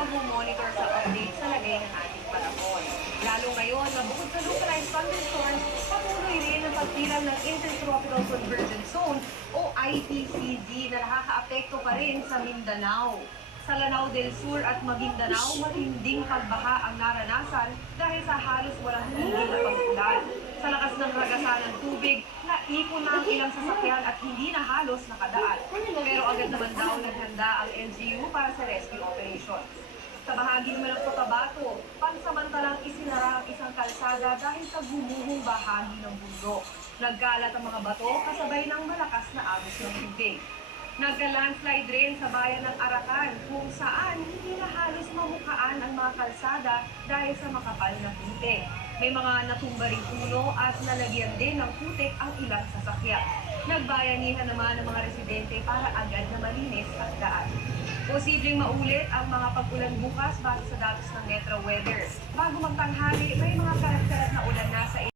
pag-monitor sa update sa lagay ng ating panahon. Lalo ngayon na bukod sa localized thunderstorms, patuloy rin ang pagtilang ng Intertropical Convergence Zone o ITCZ na nakakaapekto pa rin sa Mindanao. Sa Lanao del Sur at Maguindanao, matinding pagbaha ang naranasan dahil sa halos walang tigil na pag-ulan. Sa lakas ng ragasan ng tubig, naipon na ang ilang sasakyan at hindi na halos nakadaan. Pero agad naman daw naghanda ang LGU para sa rescue operation. Sa bahagi naman ng Cotabato, pansamantalang isinara ang isang kalsada dahil sa gumuhong bahagi ng bundok. Nagkalat ang mga bato kasabay ng malakas na agos ng tubig. Nagka-landslide rin sa bayan ng Arakan kung saan hindi na halos mamukaan ang mga kalsada dahil sa makapal na putik. May mga natumba ring puno at nalagyan din ng putik ang ilang sasakyan. Nagbayanihan naman ang mga residente para agad na malinis ang daan. Posibleng maulit ang mga pag-ulan bukas base sa datos ng Metro Weather. Bago magtanghali,